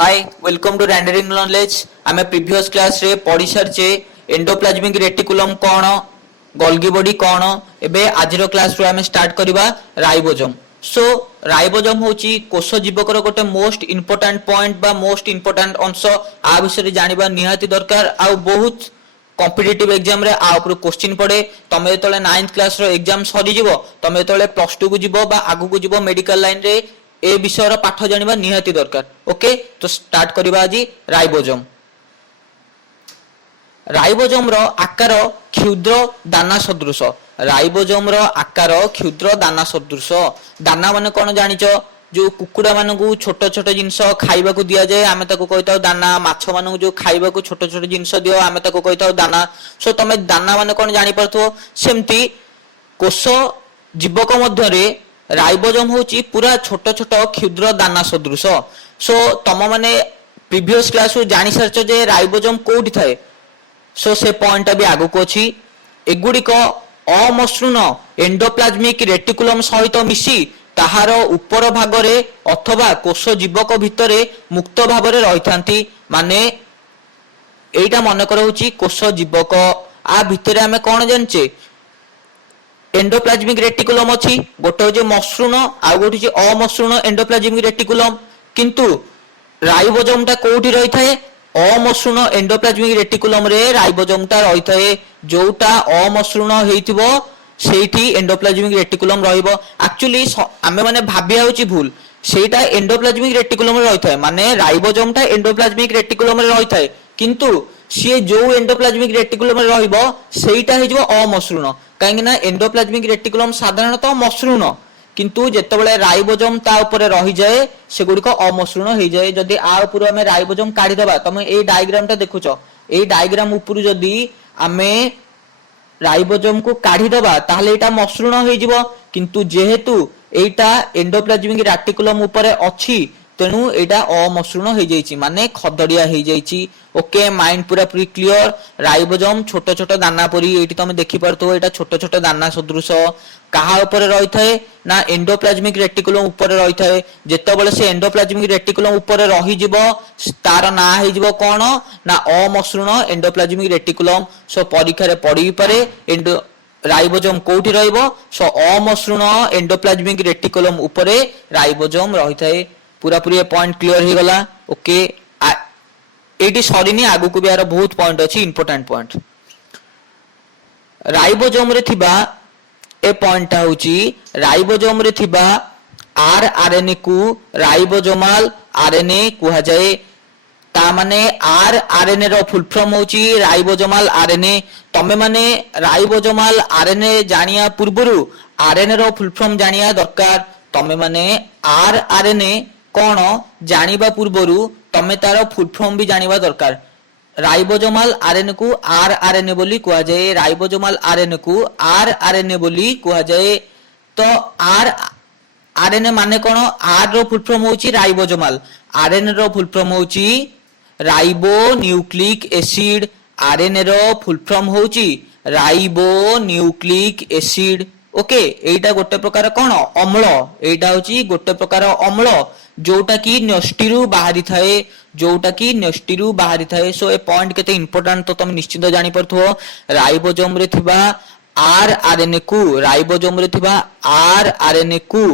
Hi, welcome to Rendering Knowledge. आमे previous class रे पढ़ी सारचे एंडोप्लाज्मिक रेटिकुलम कोन गोल्गी बॉडी कोन एबे आजिरो क्लास रे आमे स्टार्ट करबा राइबोसोम। सो राइबोसोम होची कोष जीवकर गोटे मोस्ट इंपोर्टेंट पॉइंट बा मोस्ट इंपोर्टेंट अंश आ विषय जानिबा निहाती दरकार आ बहुत कॉम्पिटिटिव एग्जाम रे आ ऊपर क्वेश्चन पड़े तमे तले 9th क्लास रो एग्जाम सरी जिवो तमे तले +2 को जिवो बा आगु को जिवो मेडिकल लाइन रे ए विषय पाठ जानिबा निहाती दरकार। ओके तो स्टार्ट करिबा आज राइबोसोम। राइबोसोम रो आकार क्षुद्र दाना सदृश। राइबोसोम रो आकार क्षुद्र दाना सदृश। दाना माने कोन जानिचो जो कुकुड़ा मानकु छोट छोट जिंस खाइबा को दिया जाए आमे ताको कहताओ दाना। माछ मानकु जो खाइबा को छोट छोट जिंस दियो आमे ताको कहताओ दाना। सो तमे दाना माने कोन जानि परथो सेमती कोष जीवक मध्य रे राइबोसोम होची पूरा छोट छोट क्षुद्र दाना सदृश। सो तम माने प्रीवियस क्लास रो जानि सरचो जे राइबोसोम कोठी थाए। सो से पॉइंट भी आगु को अछि एगुडी को अमसृण एंडोप्लाज्मिक रेटिकुलम सहित मिसी ताहार ऊपर भाग रे अथवा कोष जीवक भितरे मुक्त भाव रे रहिथांती। माने एटा मन करउची कोष जीवक आ भितरे हमें कोन जानचे एंडोप्लाज्मिक रेटिकुलम अछि गोटे होचे मसृण आ गोटे होचे अमसृण एंडोप्लाज्मिक रेटिकुलम। किंतु राइबोसोम ता कोठी रहि थाए अमसृण एंडोप्लाज्मिक रेटिकुलम रे राइबोसोम ता रहि थाए जोटा अमसृण हेइथिबो सेठी एंडोप्लाज्मिक रेटिकुलम रहिबो। एक्चुअली आमे माने भाबिया होची भूल सेटा एंडोप्लाज्मिक रेटिकुलम रे रहि थाए माने राइबोसोम ता एंडोप्लाज्मिक रेटिकुलम रे रहि थाए किंतु सी जो एंडोप्लाज्मिक रेटिकुलम रे रहिबो सेटा हेजिबो अमसृण काहेकि ना एंडोप्लाज्मिक रेटिकुलम साधारणतः मसृण किंतु जेतेबेले राइबोसोम ता ऊपर रहि जाए सेगुडी को अमसृण हो जाए। जदी आ ऊपर हमें राइबोसोम काढी दबा तमे ए डायग्राम ता देखुचो ए डायग्राम ऊपर जदी आमे राइबोसोम को काढी दबा ताहले एटा मसृण हो जिवो किंतु जेहेतु एटा एंडोप्लाज्मिक रेटिकुलम ऊपर अछि तेनु एटा अमसृण हो जाईची माने खदड़िया हो जाईची। ओके माइंड पूरा पूरी क्लियर। राइबोसोम छोट छोट दाना परी एटी तमे देखि परतो एटा छोट छोट दाना सदृश कहा ऊपर रही थाए ना एंडोप्लाज्मिक रेटिकुलम ऊपर रही थाए। जेतेबेले से एंडोप्लाज्मिक रेटिकुलम ऊपर रही जिवो तार ना हे जिवो कोन ना अमसृण एंडोप्लाज्मिक रेटिकुलम। सो परीक्षा रे पड़ी पारे राइबोसोम कोठी रहइबो सो अमसृण एंडोप्लाज्मिक रेटिकुलम ऊपर राइबोसोम रही थाए। पूरा पूरी पॉइंट क्लियर हो गला। ओके एटी सरीनी आगु को भी यार बहुत पॉइंट अछि इंपोर्टेंट पॉइंट। राइबोसोम रे थिबा ए पॉइंट होची राइबोसोम रे थिबा आरएनए को राइबोसोमल आरएनए कुहा जाए। ता माने आरएनए रो फुल फॉर्म होची राइबोसोमल आरएनए। तमे माने राइबोसोमल आरएनए जानिया पूर्वरु आरएनए रो फुल फॉर्म जानिया दरकार। तमे माने आरएनए कोन जानिबा पूर्वरु तमे तारो फुल फॉर्म भी जानिबा दरकार। राइबोसोमल आरएनए को आरएनए बोली कुहा जाए। राइबोसोमल आरएनए को आरएनए बोली कुहा जाए। तो आरएनए माने कोन आर रो फुल फॉर्म होची राइबोसोमल आरएनए रो फुल फॉर्म होची राइबो न्यूक्लिक एसिड। आरएनए रो फुल फॉर्म होची राइबो न्यूक्लिक एसिड। ओके एटा गोटे प्रकार कोन अम्ल एटा होची गोटे प्रकार अम्ल जोटा की न्यष्टिरु बाहरी थाए जोटा की न्यष्टिरु बाहरी थाए। सो ए पॉइंट केते इंपोर्टेंट तो तुम निश्चित जानि परथो। राइबोसोम रे थिबा आरएनए को राइबोसोम रे थिबा आरएनए को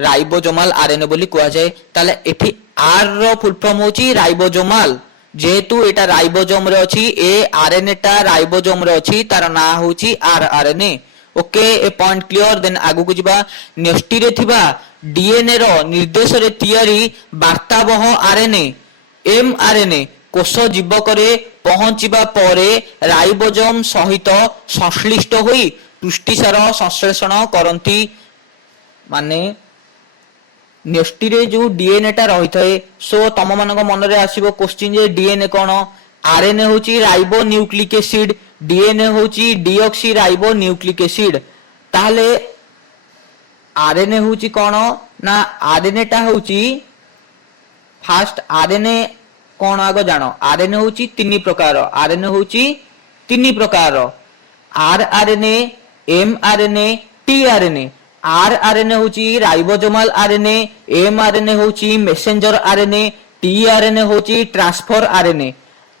राइबोसोमल आरएनए बोली कुआ जाए। ताले एठी आर रो फुल फॉर्म होची राइबोसोमल जेहेतु एटा राइबोसोम रे अछि ए आरएनए टा राइबोसोम रे अछि तार ना होची आरएनए। ओके ए पॉइंट क्लियर। देन आगु को जिबा न्यष्टि रे थिबा डीएनए रो निर्देश रे तयारी वार्तावह आरएनए एमआरएनए कोष जीवक रे पहुंचीबा परे राइबोसोम सहित संश्लिष्ट होई पुष्टिसार संश्लेषण करंती। माने न्यष्टि रे जो डीएनए टा रही थाए सो तम मानक मन रे आसीबो क्वेश्चन जे डीएनए कोन आरएनए होची राइबो न्यूक्लिक एसिड डीएनए होची डीऑक्सी राइबो न्यूक्लिक एसिड। ताहले आरएनए होची कोन ना आरएनए टा होची फास्ट आरएनए कोन आगो जानो आरएनए होची तीन प्रकार। आरएनए होची तीन प्रकार आरआरएनए एमआरएनए टीआरएनए। आरआरएनए होची राइबोसोमल आरएनए एमआरएनए होची मेसेंजर आरएनए टीआरएनए होची ट्रांसफर आरएनए,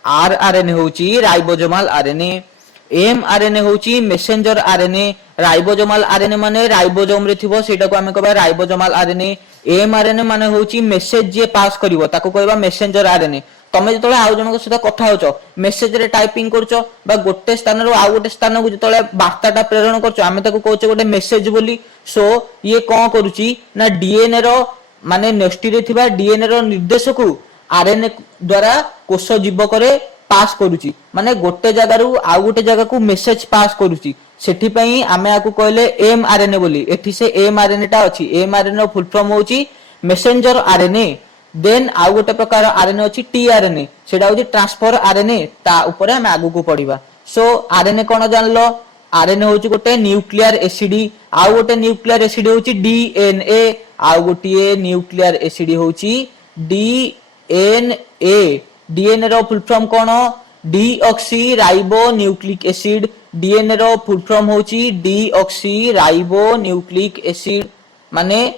आरआरएनए होची राइबोसोमल आरएनए, एमआरएनए होची मेसेंजर आरएनए, राइबोसोमल आरएनए माने राइबोसोम रे थिबो सेटा को हमें कहबा राइबोसोमल आरएनए, एमआरएनए माने होची मेसेज जे पास करिवो ताको कहबा मेसेंजर आरएनए। तमे जतले आउ जनक सहित कथा होचो मेसेज रे टाइपिंग करचो बा गोटे स्थान रो आउ गोटे स्थान को जतले वार्ताटा प्रेरण करचो आमे ताको कहउछे गोटे मेसेज बोली। सो ये कोन करूची ना डीएनए रो माने न्यष्टि रे थिबा डीएनए रो निर्देश को आरएनए द्वारा कोष जीवक रे पास करूची माने गोटे जगह रु आउ गोटे जगह को मेसेज पास करूची सेठी पई आमे आकु कहले एमआरएनए बोली। एठी से एमआरएनए टा अछि, एमआरएनए रो फुल फॉर्म होची मेसेंजर आरएनए। देन आउ गोटे प्रकार आरएनए अछि टीआरएनए सेटा होची ट्रांसफर आरएनए। ता ऊपर हम आगु को पढिबा। सो आरएनए कोन जानलो, आरएनए होची गोटे न्यूक्लियर एसिड, आउ गोटे न्यूक्लियर एसिड होची डीएनए, आउ गोटे न्यूक्लियर एसिड होची डीएनए। डीएनए रो फुल फॉर्म कोन, deoxy ribo nucleic acid. DNA रो फुल फॉर्म होची डीऑक्सी राइबो न्यूक्लिक एसिड माने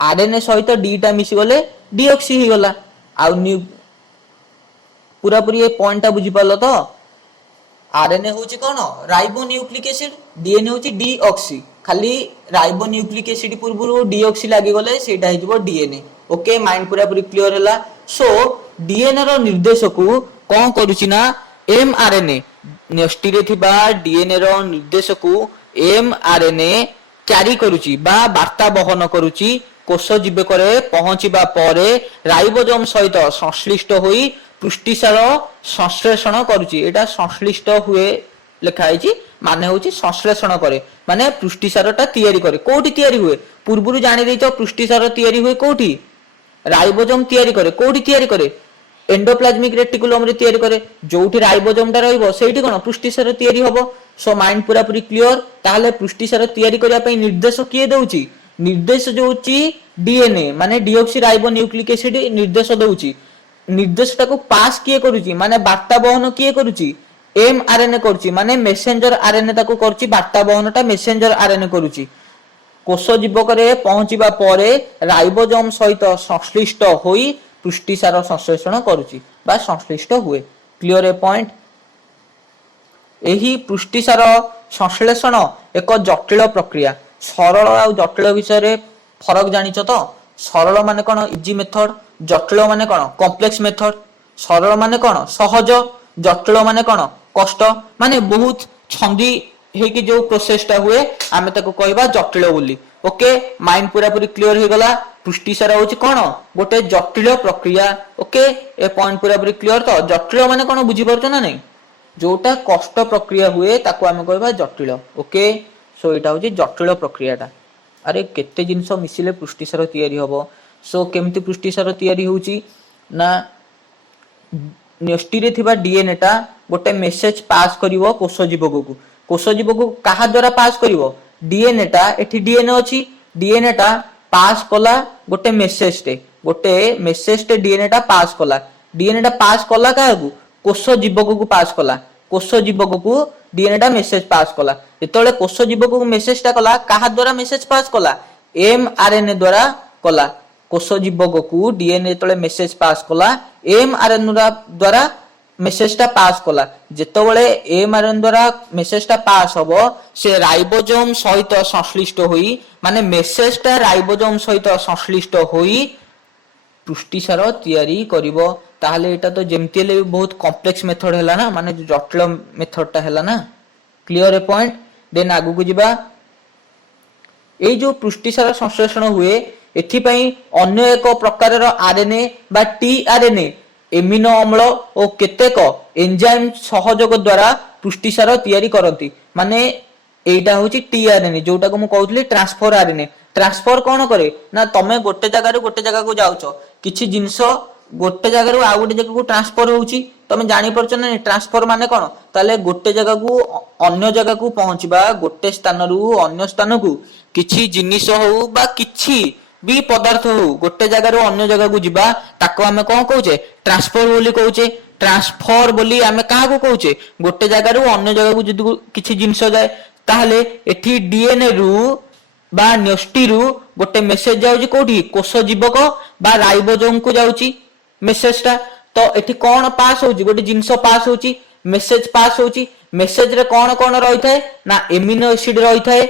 आरएनए सहित डी टा मिसी गले डीऑक्सी ही गला। आ पूरा पूरी ये पॉइंट टा बुझी पालो तो आरएनए होची कोन राइबो न्यूक्लिक एसिड, डीएनए होची डीऑक्सी, खाली राइबो न्यूक्लिक एसिड पूर्वरु डीऑक्सी लागि गले सेटा हे जबो डीएनए। ओके माइंड पूरा पूरी क्लियर हैला। सो डीएनए रो निर्देश को कोन करूची ना एमआरएनए न्यष्टि रे थिबा डीएनए रो निर्देश को एमआरएनए क्यारी करूची बा वार्ता बहन करूची कोष जीवक रे पहुंचीबा परे राइबोसोम सहित संश्लिष्ट होई पुष्टिसार संश्लेषण करूची। एटा संश्लिष्ट हुए लेखा आइची माने होची संश्लेषण करे माने पुष्टिसारटा तयारी करे। कोठी तयारी हुए पूर्वरु जानि दैछो पुष्टिसार तयारी हुए कोठी राइबोसोम तयारी करे। कोठी तयारी करे एंडोप्लाज्मिक रेटिकुलम रे तयारी करे। जोठी राइबोसोम टा रहइबो सेठी कोन पुष्टिसार तयारी हबो। सो माइंड पूरा पूरी क्लियर। ताहले पुष्टिसार तयारी करिया पई निर्देश किए दउची, निर्देश जो होची डीएनए माने डीऑक्सी राइबो न्यूक्लिक एसिड निर्देश दउची। निर्देशटा को पास किए करूची माने वार्ता बहन किए करूची एमआरएनए करूची माने मेसेंजर आरएनए ताको करूची वार्ता बहनटा मेसेंजर आरएनए करूची। कोष जीवक रे पहुंचीबा परे राइबोसोम सहित संश्लिष्ट होई पुष्टिसार संश्लेषण करूची बा संश्लिष्ट हुए। Clear A point. एही पुष्टिसार संश्लेषण एक जटिल प्रक्रिया। सरल आ जटिल विषय रे फरक जानिଛ तो। सरल माने कोन इजी मेथड, जटिल माने कोन कॉम्प्लेक्स मेथड। सरल माने कोन सहज, जटिल माने कोन कष्ट माने बहुत छंदी हे कि जो प्रोसेसटा हुए आमे ताको कहबा जटिल बोली। ओके माइंड पूरा पूरी क्लियर हे गला। पुष्टिसार होची कोन गोटे जटिल प्रक्रिया। ओके ए पॉइंट पूरा पूरी क्लियर तो। जटिल माने कोन बुझी परछो ना नहीं, जोटा कष्ट प्रक्रिया हुए ताको आमे कहबा जटिल। ओके सो एटा होची जटिल प्रक्रियाटा। अरे केते जिंस मिसिले पुष्टिसार तयारी हबो। सो केमती पुष्टिसार तयारी होची ना न्यष्टि रे थिबा डीएनए टा गोटे मेसेज पास करिवो कोष जीवक को। कोष जीवक को कहा द्वारा पास करिवो डीएनए टा। एठी डीएनए अछि, डीएनए टा पास कला गोटे मेसेज टे डीएनए टा पास कला। डीएनए टा पास कला काहकु कोष जीवक को पास कला। कोष जीवक को डीएनए टा मेसेज पास कला। जेतले कोष जीवक को मेसेज टा कला कहा द्वारा मेसेज पास कला एमआरएनए द्वारा कला। कोष जीवक को डीएनए जेतले मेसेज पास कला एमआरएनए द्वारा मेसेज टा पास कला। जेतबेले एमआरएनए द्वारा मेसेज टा पास हबो से राइबोसोम सहित संश्लिष्ट होई माने मेसेज टा राइबोसोम सहित संश्लिष्ट होई पुष्टिसार तयारी करिवो। ताहले एटा तो जेमति ले बहुत कॉम्प्लेक्स मेथड हैला ना माने जटिल मेथड टा हैला ना। Clear A point. देन आगु को जिबा। ए जो पुष्टिसार संश्लेषण हुए एथि पई अन्य एक प्रकार रो आरएनए बा टीआरएनए एमिनो अम्ल और केतेक एंजाइम सहयोग द्वारा पुष्टिसार तयारी करंती माने एटा होची टीआरएनए जोटा को मु कहउतली ट्रांसफर आरएनए। ट्रांसफर कोन करे ना तमे गोटे जगह रे गोटे जगह को जाउछो किछि जिंस गोटे जगह रू आउ गोटे जगह को ट्रांसफर होउची तमे जानि परछो ना ट्रांसफर माने कोन ताले गोटे जगह को अन्य जगह को पहुंचबा गोटे स्थान रू अन्य स्थान को किछि जिनिस हो बा किछि भी पदार्थ हो गोटे जगह रू अन्य जगह को जिबा ताको हमें कोन कहउचे ट्रांसफर बोली कहउचे। ट्रांसफर बोली हमें काहा को कहउचे गोटे जगह रू अन्य जगह को जदि किछि जिनिस जाय ताहले एठी डीएनए रू बा न्यष्टि रू गोटे मेसेज जाउची कोठी कोष जीवक बा राइबोसोम को जाउची। मेसेजटा तो एठी कौन पास होची गोटे जिंस पास होची मेसेज पास होची मेसेज रे कौन कौन रही थाए ना एमिनो एसिड रही थाए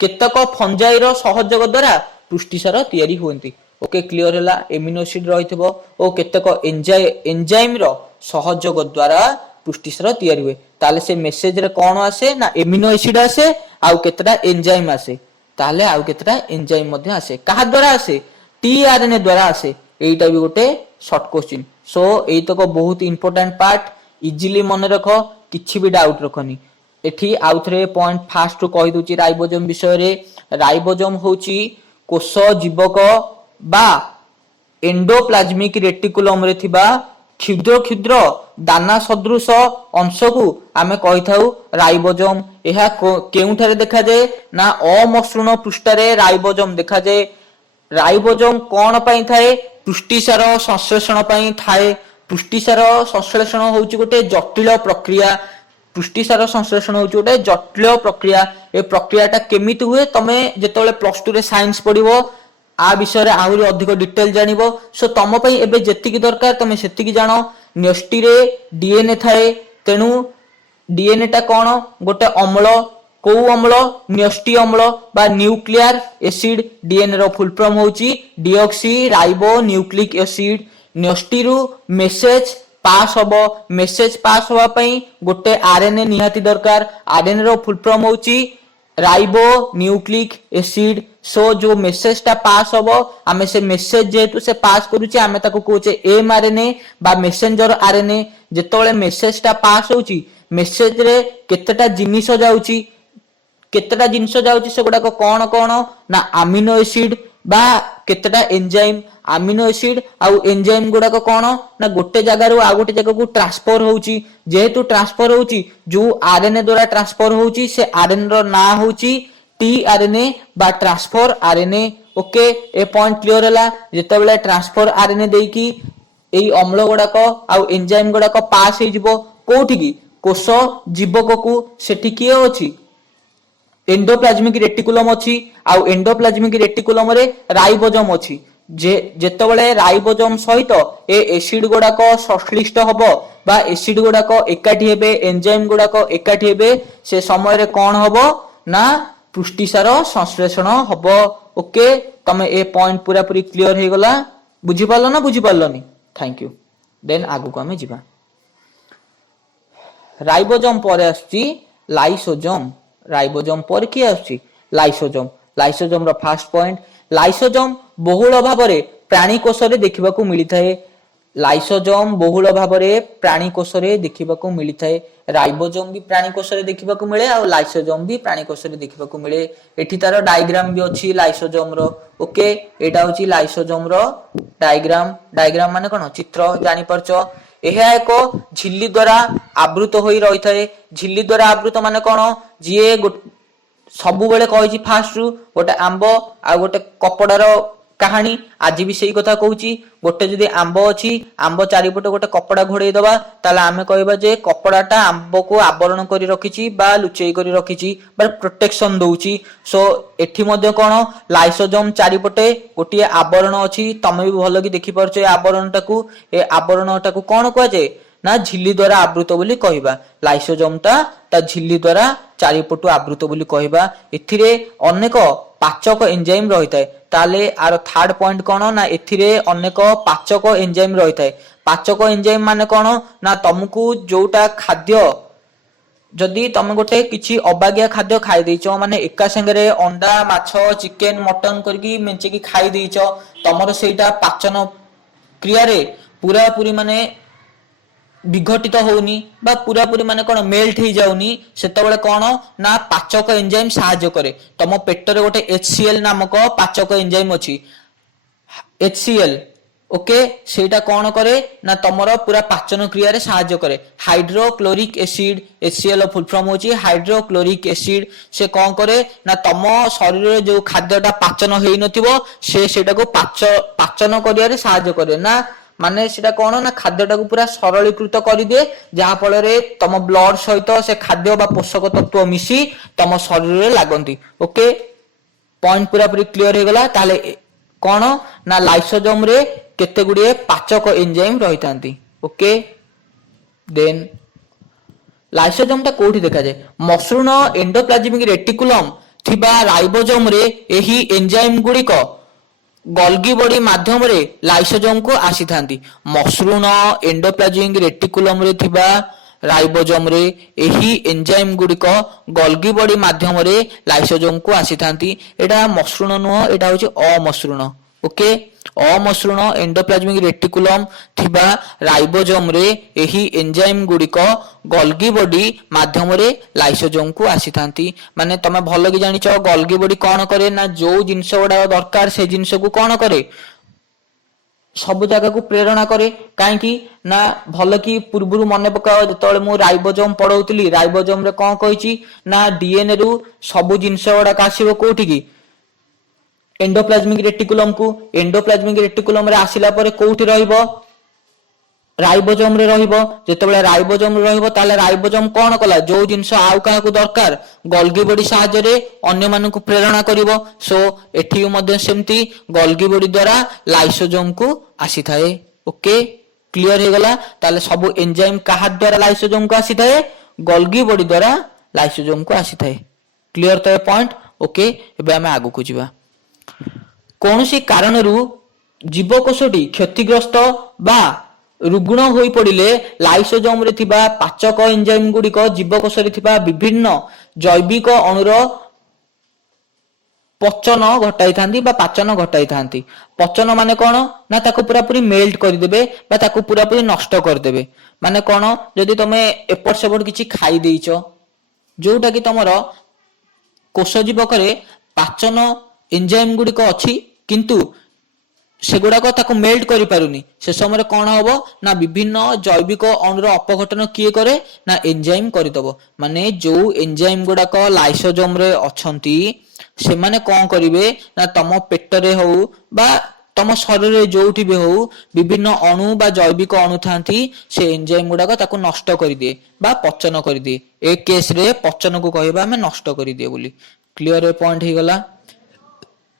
केतक फंजाई रो सहयोग द्वारा पुष्टिसार तैयारी होती ओके क्लियर है एमिनो एसिड रही ओ केतक एंजाइम रो सहयोग द्वारा पुष्टिसार तैयारी हुए ताले से मेसेज रे कौन आसे ना एमिनो एसिड आसे आउ केतटा एंजाइम आसे ताले आउ केतटा एंजाइम मध्ये आसे कहा द्वारा आसे टीआरएनए द्वारा आसे एटा भी गोटे शॉर्ट क्वेश्चन सो एई तक बहुत इंपोर्टेंट पार्ट इजीली मन रख किछि भी डाउट रखनी एठी आउथरे पॉइंट फास्ट कहि दोची राइबोसोम विषय रे राइबोसोम होची कोष जीवक बा एंडोप्लाज्मिक रेटिकुलम रे थिबा क्षुद्र क्षुद्र दाना सदृश अंश को आमे कहि थाउ राइबोसोम एहा केउठारे देखा जाए ना अमसृण पृष्ठरे राइबोसोम देखा जाए राइबोसोम कौन पाई थाए पुष्टिसार संश्लेषण पाई थाए पुष्टिसार संश्लेषण होउची गोटे जटिल प्रक्रिया पुष्टिसार संश्लेषण होउची गोटे जटिल प्रक्रिया ए प्रक्रियाटा केमिति हुए तमे जेतोले प्लस 2 रे साइंस पढिबो आ विषय रे आहुरी अधिक डिटेल जानिबो सो तम पई एबे जेतिकी दरकार तमे सेतिकी जानो न्यष्टि रे डीएनए थाए तेनु डीएनए टा कोन गोटे अम्ल को अम्ल न्यष्टि अम्ल बा न्यूक्लियर एसिड डीएनए रो फुल फॉर्म होउची डीऑक्सी राइबो न्यूक्लिक एसिड न्यष्टि रु मेसेज पास होबो मेसेज पास होबा पई गोटे आरएनए निहाती दरकार आरएनए रो फुल फॉर्म होउची राइबो न्यूक्लिक एसिड सो जो मेसेज टा पास होबो आमे से मेसेज जेतु से पास करूची आमे ताको कहूचे एमआरएनए बा मेसेंजर आरएनए जेतोले मेसेज टा पास होउची मेसेज रे केतेटा जिनिस जाउची केतेटा जिनिस जाउची से गुडा को कोन कोन ना अमीनो एसिड बा केतेटा एंजाइम अमीनो एसिड आउ एंजाइम गुडा को कोन ना गोटे जगह रु आ गोटे जगह को ट्रांसफर होउची जेहेतु ट्रांसफर होउची जो आरएनए द्वारा ट्रांसफर होउची से आरएनए रो ना होउची टीआरएनए बा ट्रांसफर आरएनए ओके ए पॉइंट क्लियर हला जेतेबेले ट्रांसफर आरएनए देई की एई अम्ल गुडा को आउ एंजाइम गुडा को पास हे जिवो कोठी की कोष जीवक को सेठी किए अछि एंडोप्लाज्मिक रेटिकुलम अछि आउ एंडोप्लाज्मिक रेटिकुलम रे राइबोसोम अछि जे जेतेबेले राइबोसोम सहित ए एसिड गुडा को संश्लिष्ट हबो बा एसिड गुडा को एकाठी हेबे एंजाइम गुडा को एकाठी हेबे से समय रे कोन हबो ना पुष्टिसार संश्लेषण हबो ओके तमे ए पॉइंट पूरा पूरी क्लियर हे गला बुझि पालो ना बुझि पालोनी थैंक यू देन आगु को हमें जिबा राइबोसोम पर आछि लाइसोसोम राइबोसोम पर की आछि lysosome lysosome row first point lysosome बहुल भाव रे प्राणी कोष रे देखिबा को मिली थाए लाइसोसोम बहुल भाव रे प्राणी कोष रे देखिबा को मिली थाए राइबोसोम भी प्राणी कोष रे देखिबा को मिले आ लाइसोसोम भी प्राणी कोष रे देखिबा को मिले एठी तार डायग्राम भी अछि लाइसोसोम रो ओके एटा होची लाइसोसोम रो डायग्राम डायग्राम माने कोन चित्र जानि परचो एहा एको झिल्ली द्वारा आवृत होई रही थाए झिल्ली द्वारा आवृत माने कोन जिए सबु बेले कहिछि फास्ट रु गोटे आंबो आ गोटे कपड़ार कहानी आज भी सही कथा कहूची गोटे जदि आंबो अछि आंबो चारिपटे गोटे कपड़ा घोड़े दबा ताले आमे कहबा जे कपड़ाटा आंबो को आवरण करी रखिछि बा लुचेई करी रखिछि बा प्रोटेक्शन दउची सो एठी मध्ये कोन लाइसोसोम चारिपटे गोटे आवरण अछि तमे भी भलो कि देखि परछे आवरणटा को कोन कहै जे ना झिल्ली द्वारा आवृत बोली कहबा लाइसोसोमटा ता झिल्ली द्वारा चारिपटु आवृत बोली कहबा एथिरे अनेक पाचक एंजाइम रही थाए ताले आर थर्ड पॉइंट कोन ना एथिरे अनेक पाचक एंजाइम रही थाए पाचक एंजाइम माने कोन ना तुमको जोटा खाद्य जदि तुम गोटे किछि अबागिया खाद्य खाई देइछो माने एका संगे अंडा माछ चिकन मटन करके मेंचे की खाई देइछो तमरो सेटा पाचन क्रिया रे पूरा पूरी माने विघटित होउनी बा पूरा पूरी माने कोन मेल्ट ही जाउनी सेतबेले कोन ना पाचक एंजाइम सहाय्य करे तम पेट रे गोटे HCl नामक पाचक एंजाइम अछि HCl ओके सेटा कोन करे ना तमरो पूरा पाचन क्रिया रे सहाय्य करे hydrochloric acid HCl full form होची हाइड्रोक्लोरिक एसिड से कोन करे ना तम शरीर रे जो खाद्यटा पाचन हेइ नथिबो से सेटा को पाचन करिया रे सहाय्य करे ना माने सेटा कोन ना खाद्यटा को पूरा सरलीकृत करि दे जहा फल रे तम ब्लड सहित से खाद्य बा पोषक तत्व मिसी तम शरीर रे लागंती ओके पॉइंट पूरा पूरी क्लियर हे गला ताले कोन ना लाइसोसोम रे केते गुड़िए पाचक एंजाइम रही थांती। ओके देन लाइसोजोम टा कोठी देखा जाए मसृण एंडोप्लाज्मिक रेटिकुलम थिबा राइबोजोम रे एही एंजाइम गुड़िक गल्गी बॉडी माध्यम रे लाइसोजोम को आसी थांती। मसृण एंडोप्लाज्मिक रेटिकुलम रे थिबा राइबोजोम रे एही एंजाइम गुड़िक गल्गी बॉडी माध्यम रे लाइसोजोम को आसी थांती। एटा मसृण नुह एटा होची अमसृण। ओके अमसृण एंडोप्लाज्मिक रेटिकुलम थिबा राइबोजोम रे एही एंजाइम गुड़िक गल्गी बॉडी माध्यम रे लाइसोजोम को आसी थांती। माने तमे भलो कि जानिचो गल्गी बॉडी कोन करे ना जो जिंस गुडा दरकार से जिंस को कोन करे सब जगह को प्रेरणा करे कहीं ना भल कि पूर्व मन पकाओ जो मु राइबोजोम पढ़ौली राइबोजोम रे कौन कही ना डीएनए रु सब जिनस गुड़ाक आसो कोठी की एंडोप्लाज्मिक रेटिकुलम को एंडोप्लाज्मिक रेटिकुलम रे आसिला परे कोठी रहिबो राइबोजोम रे रहिबो जेतेबेले राइबोजोम रे रहिबो ताले राइबोजोम कोन कला जो जिंस आउ काहा को दरकार गल्गी बॉडी सहायता रे अन्य मानन को प्रेरणा करिवो। सो एठी मध्ये सेमती गल्गी बॉडी द्वारा लाइसोजोम को आसी थाए। ओके क्लियर हे गला ताले सब एंजाइम काहा द्वारा लाइसोजोम को आसी थाए गल्गी बॉडी द्वारा लाइसोजोम को आसी थाए। क्लियर तो पॉइंट। ओके एबे हम आगु को जिबा कोनोसी कारणरू जीवकोषटी क्षतिग्रस्त बा रुग्ण होई पड़िले लाइसोजोम रे थिबा पाचक एंजाइम गुड़िक जीवकोष रे थिबा विभिन्न जैविक अणुर पचन घटाई थांती बा पाचन घटाई थांती। पचन माने कोन ना ताको पूरा पूरी मेल्ट कर देबे बा ताको पूरा पूरी नष्ट कर देबे। माने कोन जदि तमे एपट सेपट किछि खाई देइचो जोटा कि तमरो कोष जीवक रे पाचन एंजाइम गुड़िक अछि किंतु सेगुड़ाक ताको मेल्ट करि पारुनी से समय कौन हम ना विभिन्न जैविक अणुर अपघटन किए करे ना एंजाइम करदब। माने जो एंजाइम गुड़ाक लाइसोजोम रे अछंती से माने कौन करिवे ना तम पेट रे हो बा तम शरीर रे जोठी भी हो विभिन्न अणु बा जैविक अणु थांती से एंजाइम गुड़ाक ताको नष्ट कर दिए बा पचन कर दिए। ए केस रे पचन को कहबा हमें नष्ट कर दिए बोली। क्लियर पॉइंट ही गला।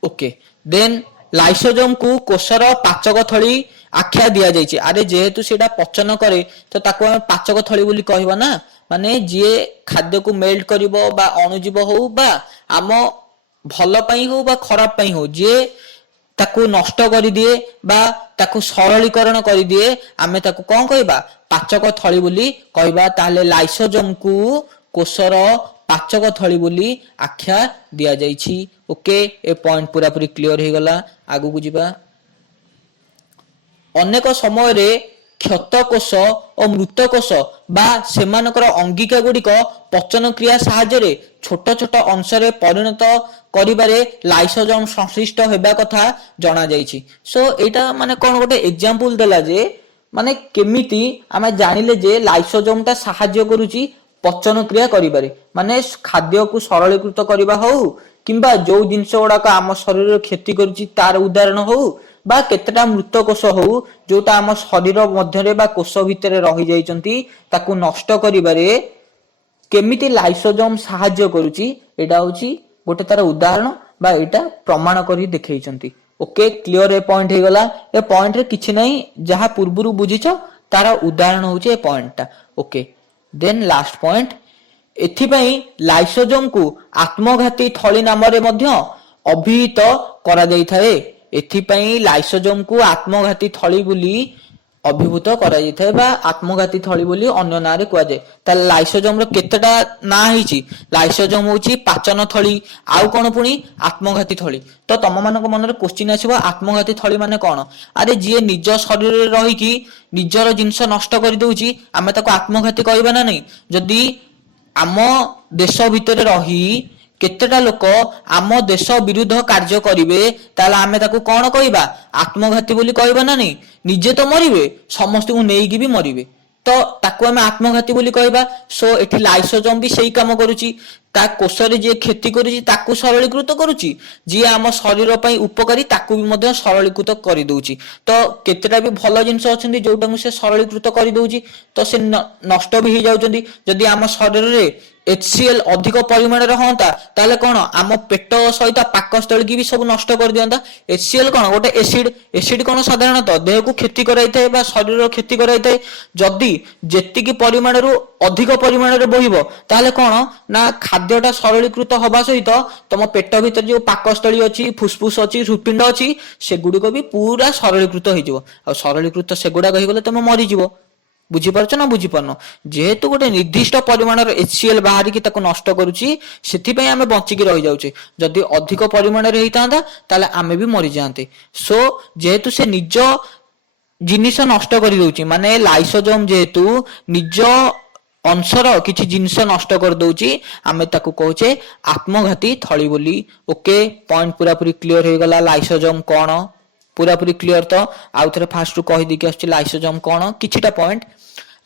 ओके देन लाइसोजोम को कोषर पाचक थली आख्या दिया जाइए। अरे जेहेतु सेटा पचन करे तो ताको हम पाचक थली बोली कहबा ना माने जे खाद्य को मेल्ट करिवो बा अणुजीव हो बा आम भल पई हो बा खराब पई हो जे ताको नष्ट कर दिए बा ताको सरलीकरण कर दिए आमे ताको कौन कहबा पाचक थली बोली कहबा। ताले लाइसोजोम को कोषर पाचक थली बोली आख्या दिया जाइछि। ओके ए पॉइंट पूरा पूरी क्लियर हो गला। आगु को जिबा अनेक समय रे क्षत कोष और मृत कोष बा सेमानकर अंगिका गुड़िक पचन क्रिया साहाय्य रे छोट छोट अंश रे परिणत करिबारे लाइसोजोम संश्लिष्ट हेबा कथा जणा जाइछि। सो एटा माने कोन गोटे एग्जांपल देला जे माने केमिति आमे जानिले जे लाइसोजोम ता साहाय्य करूची पचन क्रिया करिबारे माने खाद्य को सरलीकृत करिबा हो किंबा जो जिनस गुड़ाक आम शरीर क्षति करुची तार उदाहरण हो बा केतेटा मृत कोष हो जोटा आम शरीर मध्य बा कोष भितर रही जाइचंती ताकू नष्ट करिबारे केमिति लाइसोजोम साहाय्य करुची एटा होची गोटे तार उदाहरण बा एटा प्रमाण करी देखैचंती। ओके क्लियर ए पॉइंट हे गला। ए पॉइंट रे किछि नै जहा पूर्वरु बुझिचो तार उदाहरण होची ए पॉइंटटा। ओके देन लास्ट पॉइंट एथिपाई लाइसोजोम को आत्मघाती थली नाम रे मध्य अभिहित करा जाई थाए। एथिपाई लाइसोजोम को आत्मघाती थली बोली अभिभूत करा जाई थाए बा आत्मघाती थली बोली अन्य नाम रे कुआ जाय। त लाइसोजोम रो केतेटा ना हिची लाइसोजोम होची पाचन थली आउ कोन पुनी आत्मघाती थली। तो तम मानक मन रे क्वेश्चन आसीबो आत्मघाती थली माने कोन। अरे जे निज शरीर रे रही की निजर जिंस नष्ट कर दोउची आमे ताको आत्मघाती कहबा ना नहीं। जदी आम देश भितर रही केतेटा लोक आम देश विरुद्ध कार्य करिवे ताला आमे ताको कोन कहबा आत्मघाती बोली कहबा ना नहीं। निजे तो मरिवे समस्त को नेई की भी मरिवे तो ताको आमे आत्मघाती बोली कहबा। सो एठी लाइसोजोम भी सेही काम करूची ତା କୋଷରେ ଯିଏ କ୍ଷତି କରୁଛି ତାକୁ ସରଳୀକୃତ କରୁଛି, ଯିଏ ଆମ ଶରୀର ପାଇଁ ଉପକାରୀ ତାକୁ ବି ମଧ୍ୟ ସରଳୀକୃତ କରିଦଉଛି। ତ କେତେଟା ବି ଭଲ ଜିନିଷ ଅଛନ୍ତି ଯୋଉଟାକୁ ସେ ସରଳୀକୃତ କରିଦଉଛି, ତ ସେ ନଷ୍ଟ ବି ହେଇଯାଉଛନ୍ତି। ଯଦି ଆମ ଶରୀରରେ HCl ଅଧିକ ପରିମାଣରେ ହୁଅନ୍ତା ତାହେଲେ କଣ ଆମ ପେଟ ସହିତ ପାକସ୍ଥଳୀ ବି ସବୁ ନଷ୍ଟ କରିଦିଅନ୍ତା। HCl କଣ ଗୋଟେ ଏସିଡ କଣ ସାଧାରଣତଃ ଦେହକୁ କ୍ଷତି କରାଇଥାଏ ବା ଶରୀରର କ୍ଷତି କରାଇଥାଏ। ଯଦି ଯେତିକି ପରିମାଣରୁ ଅଧିକ ପରିମାଣରେ ବୋହିବ ତାହେଲେ କଣ ନା ଖାଦ୍ୟଟା ସରଳୀକୃତ ହବା ସହିତ ତମ ପେଟ ଭିତରେ ଯୋଉ ପାକସ୍ଥଳୀ ଅଛି, ଫୁସଫୁସ ଅଛି, ହୃତ୍ପିଣ୍ଡ ଅଛି, ସେଗୁଡିକ ବି ପୁରା ସରଳୀକୃତ ହେଇଯିବ। ଆଉ ସରଳୀକୃତ ସେଗୁଡାକ ହେଇଗଲେ ତମେ ମରିଯିବ। ବୁଝିପାରୁଛ ନା ବୁଝିପାରୁନ? ଯେହେତୁ ଗୋଟେ ନିର୍ଦ୍ଦିଷ୍ଟ ପରିମାଣର HCl ବାହାରିକି ତାକୁ ନଷ୍ଟ କରୁଛି, ସେଥିପାଇଁ ଆମେ ବଞ୍ଚିକି ରହିଯାଉଛେ। ଯଦି ଅଧିକ ପରିମାଣରେ ହେଇଥାନ୍ତା ତାହେଲେ ଆମେ ବି ମରିଯାଆନ୍ତେ। ସୋ ଯେହେତୁ ସେ ନିଜ ଜିନିଷ ନଷ୍ଟ କରିଦଉଛି, ମାନେ ଲାଇସୋଜୋମ ଯେହେତୁ ନିଜ ଅଂଶର କିଛି ଜିନିଷ ନଷ୍ଟ କରିଦଉଛି, ଆମେ ତାକୁ କହୁଛେ ଆତ୍ମଘାତୀ ଥଳି ବୋଲି। ଓକେ, ପଏଣ୍ଟ ପୁରାପୁରି କ୍ଲିୟର ହେଇଗଲା। ଲାଇସୋଜୋମ କଣ ପୁରାପୁରି କ୍ଲିୟର। ତ ଆଉ ଥରେ ଫାଷ୍ଟରୁ କହିଦେଇକି ଆସୁଛି ଲାଇସୋଜୋମ କଣ, କିଛିଟା ପଏଣ୍ଟ।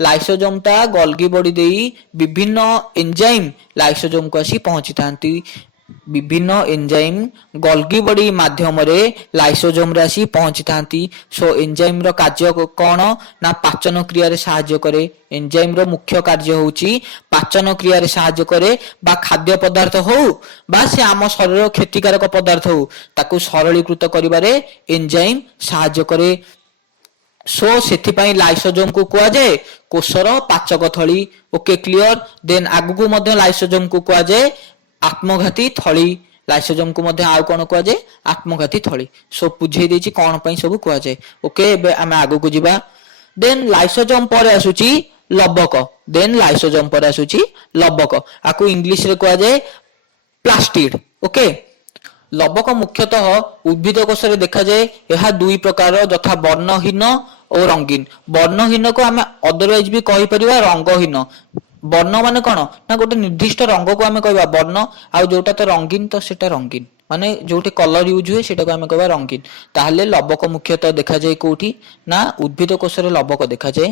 ଲାଇସୋଜୋମ ଟା ଗଲ୍ଗି ବଡି ଦେଇ ବିଭିନ୍ନ ଏନଜାଇମ ଲାଇସୋଜୋମକୁ ଆସି ପହଞ୍ଚିଥାନ୍ତି। ବିଭିନ୍ନ ଏନଜାଇମ ଗଲ୍ଗି ବଡି ମାଧ୍ୟମରେ ଲାଇସୋଜୋମରେ ଆସି ପହଞ୍ଚିଥାନ୍ତି। ସୋ ଏନଜାଇମର କାର୍ଯ୍ୟ କଣ ନା ପାଚନ କ୍ରିୟାରେ ସାହାଯ୍ୟ କରେ। ଏନଜାଇମର ମୁଖ୍ୟ କାର୍ଯ୍ୟ ହେଉଛି ପାଚନ କ୍ରିୟାରେ ସାହାଯ୍ୟ କରେ, ବା ଖାଦ୍ୟ ପଦାର୍ଥ ହଉ ବା ସେ ଆମ ଶରୀର କ୍ଷତିକାରକ ପଦାର୍ଥ ହଉ ତାକୁ ସରଳୀକୃତ କରିବାରେ ଏନଜାଇମ ସାହାଯ୍ୟ କରେ। ସୋ ସେଥିପାଇଁ ଲାଇସୋଜୋମକୁ କୁହାଯାଏ କୋଷର ପାଚକ ଥଳି। Okay clear. ଦେନ୍ ଆଗକୁ ମଧ୍ୟ ଲାଇସୋଜୋମକୁ କୁହାଯାଏ ଆତ୍ମଘାତୀ ଥଳି। ଲାଇସୋଜୋମକୁ ମଧ୍ୟ ଆଉ କଣ କୁହାଯାଏ? ଆତ୍ମଘାତୀ ଥଳି। ସୋ ବୁଝେଇ ଦେଇଛି କଣ ପାଇଁ ସବୁ କୁହାଯାଏ। ଓକେ, ଏବେ ଆମେ ଆଗକୁ ଯିବା। ଦେନ୍ ଲାଇସୋଜୋମ ପରେ ଆସୁଛି ଲବକ। ଦେନ୍ ଲାଇସୋଜୋମ ପରେ ଆସୁଛି ଲବକ। ଆକୁ ଇଂଲିଶରେ କୁହାଯାଏ ପ୍ଲାଷ୍ଟିଡ। ଓକେ, ଲବକ ମୁଖ୍ୟତଃ ଉଦ୍ଭିଦ କୋଷରେ ଦେଖାଯାଏ। ଏହା ଦୁଇ ପ୍ରକାର, ଯଥା ବର୍ଣ୍ଣହୀନ ଓ ରଙ୍ଗୀନ। ବର୍ଣ୍ଣହୀନକୁ ଆମେ ଅଦରୱାଇଜ ବି କହିପାରିବା ରଙ୍ଗହୀନ। ବର୍ଣ୍ଣ ମାନେ କଣ ନା ଗୋଟେ ନିର୍ଦ୍ଦିଷ୍ଟ ରଙ୍ଗକୁ ଆମେ କହିବା ବର୍ଣ୍ଣ, ଆଉ ଯୋଉଟା ତ ରଙ୍ଗୀନ ତ ସେଟା ରଙ୍ଗୀନ, ମାନେ ଯୋଉଠି କଲର ୟୁଜ ହୁଏ ସେଟାକୁ ଆମେ କହିବା ରଙ୍ଗୀନ। ତାହେଲେ ଲବକ ମୁଖ୍ୟତଃ ଦେଖାଯାଏ କୋଉଠି ନା ଉଦ୍ଭିଦ କୋଷରେ ଲବକ ଦେଖାଯାଏ।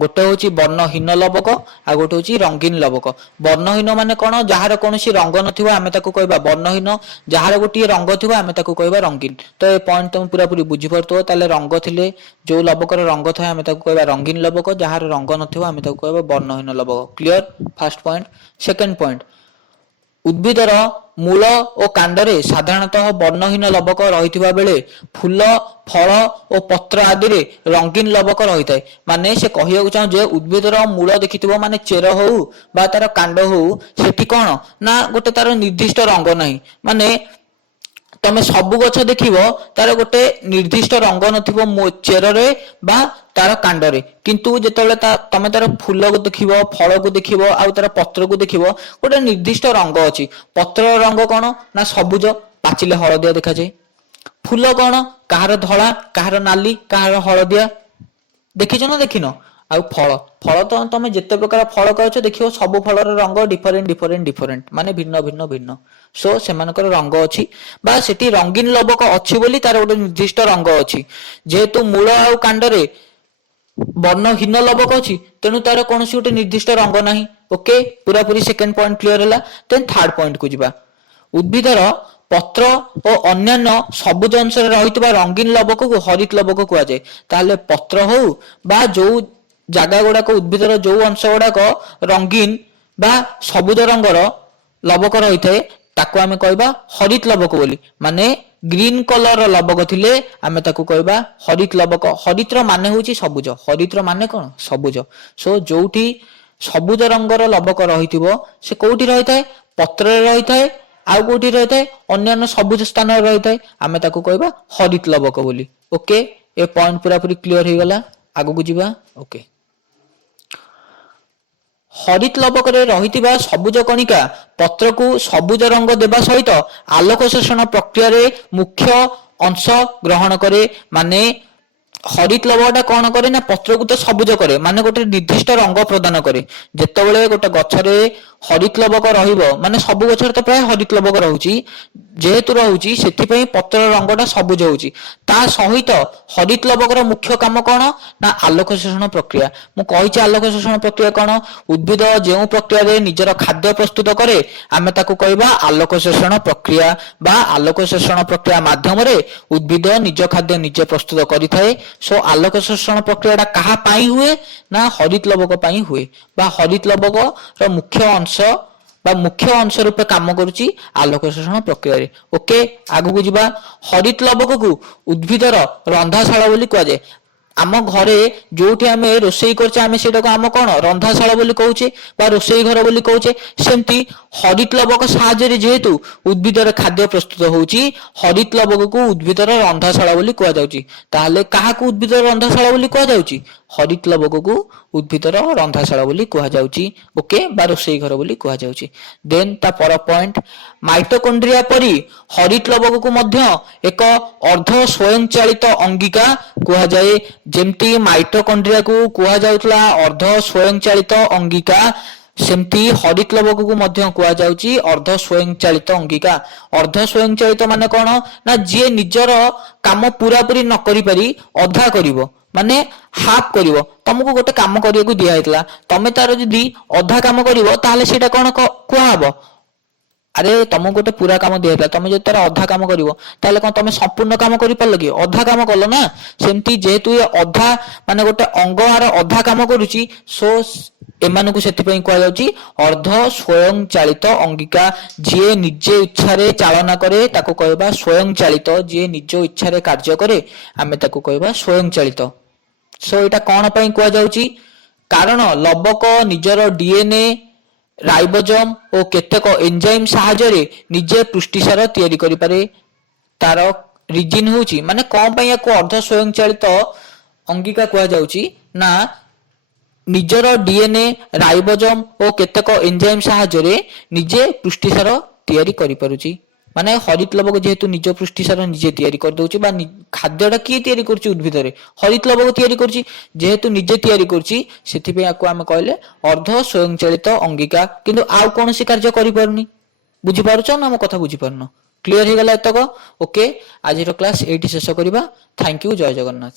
ଗୋଟେ ହଉଛି ବର୍ଣ୍ଣହୀନ ଲବକ, ଆଉ ଗୋଟେ ହଉଛି ରଙ୍ଗୀନ ଲବକ। ବର୍ଣ୍ଣହୀନ ମାନେ କଣ? ଯାହାର କୌଣସି ରଙ୍ଗ ନଥିବ ଆମେ ତାକୁ କହିବା ବର୍ଣ୍ଣହୀନ, ଯାହାର ଗୋଟିଏ ରଙ୍ଗ ଥିବ ଆମେ ତାକୁ କହିବା ରଙ୍ଗୀନ। ତ ଏ ପଏଣ୍ଟ ତମେ ପୁରାପୁରି ବୁଝିପାରୁଥିବ। ତାହେଲେ ରଙ୍ଗ ଥିଲେ, ଯୋଉ ଲବକର ରଙ୍ଗ ଥାଏ ଆମେ ତାକୁ କହିବା ରଙ୍ଗୀନ ଲବକ, ଯାହାର ରଙ୍ଗ ନଥିବ ଆମେ ତାକୁ କହିବା ବର୍ଣ୍ଣହୀନ ଲବକ। Clear? First point. Second point, ଉଦ୍ଭିଦର ମୂଳ ଓ କାଣ୍ଡରେ ସାଧାରଣତଃ ବର୍ଣ୍ଣହୀନ ଲବକ ରହିଥିବା ବେଳେ ଫୁଲ, ଫଳ ଓ ପତ୍ର ଆଦିରେ ରଙ୍ଗୀନ ଲବକ ରହିଥାଏ। ମାନେ ସେ କହିବାକୁ ଚାହୁଁ ଯେ ଉଦ୍ଭିଦର ମୂଳ ଦେଖିଥିବ, ମାନେ ଚେର ହଉ ବା ତାର କାଣ୍ଡ ହଉ, ସେଠି କଣ ନା ଗୋଟେ ତାର ନିର୍ଦ୍ଦିଷ୍ଟ ରଙ୍ଗ ନାହିଁ। ମାନେ ତମେ ସବୁ ଗଛ ଦେଖିବ ତାର ଗୋଟେ ନିର୍ଦ୍ଦିଷ୍ଟ ରଙ୍ଗ ନଥିବ ଚେରରେ ବା ତାର କାଣ୍ଡରେ, କିନ୍ତୁ ଯେତେବେଳେ ତମେ ତାର ଫୁଲକୁ ଦେଖିବ, ଫଳକୁ ଦେଖିବ, ଆଉ ତାର ପତ୍ରକୁ ଦେଖିବ, ଗୋଟେ ନିର୍ଦ୍ଦିଷ୍ଟ ରଙ୍ଗ ଅଛି। ପତ୍ରର ରଙ୍ଗ କଣ ନା ସବୁଜ, ପାଚିଲେ ହଳଦିଆ ଦେଖାଯାଏ। ଫୁଲ କଣ? କାହାର ଧଳା, କାହାର ନାଲି, କାହାର ହଳଦିଆ। ଦେଖିଛ ନା ଦେଖିନ? ଆଉ ଫଳ, ଫଳ ତ ତମେ ଯେତେ ପ୍ରକାର ଫଳ ଖାଉଛ ଦେଖିବ ସବୁ ଫଳର ରଙ୍ଗ ଡିଫରେଣ୍ଟ, ମାନେ ଭିନ୍ନ ଭିନ୍ନ। ସୋ ସେମାନଙ୍କର ରଙ୍ଗ ଅଛି, ବା ସେଠି ରଙ୍ଗୀନ ଲବକ ଅଛି ବୋଲି ତାର ଗୋଟେ ନିର୍ଦ୍ଦିଷ୍ଟ ରଙ୍ଗ ଅଛି। ଯେହେତୁ ମୂଳ ଆଉ କାଣ୍ଡରେ ବର୍ଣ୍ଣହୀନ ଲବକ ଅଛି, ତେଣୁ ତାର କୌଣସି ଗୋଟେ ନିର୍ଦ୍ଦିଷ୍ଟ ରଙ୍ଗ ନାହିଁ। ଓକେ, ପୁରାପୁରି ସେକେଣ୍ଡ ପଏଣ୍ଟ କ୍ଲିୟର ହେଲା। ଦେନ୍ ଥାର୍ଡ ପଏଣ୍ଟକୁ ଯିବା। ଉଦ୍ଭିଦର ପତ୍ର ଓ ଅନ୍ୟାନ୍ୟ ସବୁଜ ଅଂଶରେ ରହିଥିବା ରଙ୍ଗୀନ ଲବକକୁ ହରିତ ଲବକ କୁହାଯାଏ। ତାହେଲେ ପତ୍ର ହଉ ବା ଯୋଉ ଜାଗା ଗୁଡାକ, ଉଦ୍ଭିଦର ଯୋଉ ଅଂଶ ଗୁଡାକ ରଙ୍ଗୀନ ବା ସବୁଜ ରଙ୍ଗର ଲବକ ରହିଥାଏ ତାକୁ ଆମେ କହିବା ହରିତ ଲବକ ବୋଲି। ମାନେ ଗ୍ରୀନ କଲର ଲବକ ଥିଲେ ଆମେ ତାକୁ କହିବା ହରିତ ଲବକ। ହରିତର ମାନେ ହଉଛି ସବୁଜ, ହରିତର ମାନେ କଣ? ସବୁଜ। ସୋ ଯୋଉଠି ସବୁଜ ରଙ୍ଗର ଲବକ ରହିଥିବ ସେ କୋଉଠି ରହିଥାଏ? ପତ୍ରରେ ରହିଥାଏ, ଆଉ କୋଉଠି ରହିଥାଏ? ଅନ୍ୟାନ୍ୟ ସବୁଜ ସ୍ଥାନରେ ରହିଥାଏ, ଆମେ ତାକୁ କହିବା ହରିତ ଲବକ ବୋଲି। ଓକେ, ଏ ପଏଣ୍ଟ ପୁରାପୁରି କ୍ଲିୟର ହେଇଗଲା। ଆଗକୁ ଯିବା। ଓକେ, ହରିତ ଲବକରେ ରହିଥିବା ସବୁଜ କଣିକା ପତ୍ରକୁ ସବୁଜ ରଙ୍ଗ ଦେବା ସହିତ ଆଲୋକ ଶୋଷଣ ପ୍ରକ୍ରିୟାରେ ମୁଖ୍ୟ ଅଂଶ ଗ୍ରହଣ କରେ। ମାନେ হরিত লବକଟା କଣ କରେ ନା ପତ୍ରକୁ ତ ସବୁଜ କରେ ମାନେ ଗୋଟେ ନିର୍ଦ୍ଦିଷ୍ଟ ରଙ୍ଗ ପ୍ରଦାନ କରେ। ଯେତେବେଳେ ଗୋଟେ ଗଛରେ ହରିତ ଲବକ ରହିବ ମାନେ ସବୁ ଗଛରେ ତ ପ୍ରାୟ ହରିତ ଲବକ ରହୁଛି, ଯେହେତୁ ରହୁଛି ସେଥିପାଇଁ ପତ୍ରର ରଙ୍ଗଟା ସବୁଜ ହଉଛି। ତା ସହିତ ହରିତ ଲବକର ମୁଖ୍ୟ କାମ କଣ ନା ଆଲୋକ ଶୋଷଣ ପ୍ରକ୍ରିୟା। ମୁଁ କହିଛି ଆଲୋକ ଶୋଷଣ ପ୍ରକ୍ରିୟା କଣ, ଉଦ୍ଭିଦ ଯେଉଁ ପ୍ରକ୍ରିୟାରେ ନିଜର ଖାଦ୍ୟ ପ୍ରସ୍ତୁତ କରେ ଆମେ ତାକୁ କହିବା ଆଲୋକ ଶୋଷଣ ପ୍ରକ୍ରିୟା ବା ଆଲୋକ ଶୋଷଣ ପ୍ରକ୍ରିୟା ମାଧ୍ୟମରେ ଉଦ୍ଭିଦ ନିଜ ଖାଦ୍ୟ ନିଜେ ପ୍ରସ୍ତୁତ କରିଥାଏ। ସୋ ଆଲୋକ ଶୋଷଣ ପ୍ରକ୍ରିୟାଟା କାହା ପାଇଁ ହୁଏ ନା ହରିତ ଲବକ ପାଇଁ ହୁଏ ବା ହରିତ ଲବକର ମୁଖ୍ୟ ଅଂଶ ବା ମୁଖ୍ୟ ଅଂଶ ରୂପେ କାମ କରୁଛି ଆଲୋକ ଶୋଷଣ ପ୍ରକ୍ରିୟାରେ। ଓକେ, ଆଗକୁ ଯିବା। ହରିତ ଲବକକୁ ଉଦ୍ଭିଦର ରନ୍ଧାଶାଳ ବୋଲି କୁହାଯାଏ। ଆମ ଘରେ ଯୋଉଠି ଆମେ ରୋଷେଇ କରୁଛେ ଆମେ ସେଇଟାକୁ ଆମ କଣ ରନ୍ଧାଶାଳ ବୋଲି କହୁଛେ ବା ରୋଷେଇ ଘର ବୋଲି କହୁଛେ। ସେମିତି ହରିତ ଲବକ ସାହାଯ୍ୟରେ ଯେହେତୁ ଉଦ୍ଭିଦର ଖାଦ୍ୟ ପ୍ରସ୍ତୁତ ହଉଛି ହରିତ ଲବକକୁ ଉଦ୍ଭିଦର ରନ୍ଧାଶାଳ ବୋଲି କୁହାଯାଉଛି। ତାହେଲେ କାହାକୁ ଉଦ୍ଭିଦର ରନ୍ଧାଶାଳ ବୋଲି କୁହାଯାଉଛି? ହରିତ ଲବକକୁ ଉଦ୍ଭିଦର ରନ୍ଧାଶାଳ ବୋଲି କୁହାଯାଉଛି। ଓକେ, ବା ରୋଷେଇ ଘର ବୋଲି କୁହାଯାଉଛି। ଦେନ୍ ତା ପର ପଏଣ୍ଟ, ମାଇଟୋକଣ୍ଡ୍ରିଆ ପରି ହରିତ ଲବକକୁ ମଧ୍ୟ ଏକ ଅର୍ଦ୍ଧ ସ୍ୱୟଂଚାଳିତ ଅଙ୍ଗିକା କୁହାଯାଏ। ଯେମିତି ମାଇଟୋକଣ୍ଡ୍ରିଆକୁ କୁହାଯାଉଥିଲା ଅର୍ଦ୍ଧ ସ୍ୱୟଂଚାଳିତ ଅଙ୍ଗିକା, ସେମିତି ହରିତ ଲବକକୁ ମଧ୍ୟ କୁହାଯାଉଛି ଅର୍ଦ୍ଧ ସ୍ୱୟଂଚାଳିତ ଅଙ୍ଗିକା। ଅର୍ଦ୍ଧ ସ୍ୱୟଂଚାଳିତ ମାନେ କଣ ନା ଯିଏ ନିଜର କାମ ପୁରାପୁରି ନ କରିପାରି ଅଧା କରିବ ମାନେ ହାଫ କରିବ। ତମକୁ ଗୋଟେ କାମ କରିବାକୁ ଦିଆହେଇଥିଲା, ତମେ ତାର ଯଦି ଅଧା କାମ କରିବ ତାହେଲେ ସେଇଟା କଣ କୁହାହବ? ଆରେ ତମକୁ ଗୋଟେ ପୁରା କାମ ଦିଆହେଇଥିଲା, ତମେ ଯଦି ତାର ଅଧା କାମ କରିବ ତାହେଲେ କଣ ତମେ ସମ୍ପୂର୍ଣ୍ଣ କାମ କରିପାରିଲ କି? ଅଧା କାମ କଲ ନା। ସେମିତି ଯେହେତୁ ଏ ଅଧା ମାନେ ଗୋଟେ ଅଙ୍ଗ ଆର ଅଧା କାମ କରୁଛି, ସୋ ଏମାନଙ୍କୁ ସେଥିପାଇଁ କୁହାଯାଉଛି ଅର୍ଦ୍ଧ ସ୍ୱୟଂଚାଳିତ ଅଙ୍ଗିକା। ଯିଏ ନିଜେ ଇଚ୍ଛାରେ ଚାଳନା କରେ ତାକୁ କହିବା ସ୍ୱୟଂଚାଳିତ, ଯିଏ ନିଜ ଇଚ୍ଛାରେ କାର୍ଯ୍ୟ କରେ ଆମେ ତାକୁ କହିବା ସ୍ୱୟଂଚାଳିତ। ସୋ ଏଇଟା କଣ ପାଇଁ କୁହାଯାଉଛି? କାରଣ ଲବକ ନିଜର ଡିଏନଏ, ରାଇବୋଜୋମ ଓ କେତେକ ଏନଜାଇମ ସାହାଯ୍ୟରେ ନିଜେ ପୁଷ୍ଟିସାର ତିଆରି କରିପାରେ। ତାର ରିଜିନ ହଉଛି ମାନେ କଣ ପାଇଁ ୟାକୁ ଅର୍ଦ୍ଧ ସ୍ୱୟଂଚାଳିତ ଅଙ୍ଗିକା କୁହାଯାଉଛି ନା ନିଜର ଡିଏନଏ, ରାଇବୋଜୋମ ଓ କେତେକ ଏନଜାଇମ ସାହାଯ୍ୟରେ ନିଜେ ପୁଷ୍ଟିସାର ତିଆରି କରିପାରୁଛି। ମାନେ ହରିତ ଲବକ ଯେହେତୁ ନିଜ ପୁଷ୍ଟିସାର ନିଜେ ତିଆରି କରିଦଉଛି ବା ଖାଦ୍ୟଟା କିଏ ତିଆରି କରୁଛି ଉଦ୍ଭିଦରେ? ହରିତ ଲବକ ତିଆରି କରୁଛି। ଯେହେତୁ ନିଜେ ତିଆରି କରୁଛି ସେଥିପାଇଁ ୟାକୁ ଆମେ କହିଲେ ଅର୍ଦ୍ଧ ସ୍ୱୟଂଚାଳିତ ଅଙ୍ଗିକା। କିନ୍ତୁ ଆଉ କୌଣସି କାର୍ଯ୍ୟ କରିପାରୁନି। ବୁଝିପାରୁଛ ନା ମୋ କଥା ବୁଝିପାରୁନ? କ୍ଲିୟର ହେଇଗଲା ଏତକ? ଓକେ, ଆଜିର କ୍ଲାସ ଏଇଠି ଶେଷ କରିବା। ଥ୍ୟାଙ୍କ ୟୁ, ଜୟ ଜଗନ୍ନାଥ।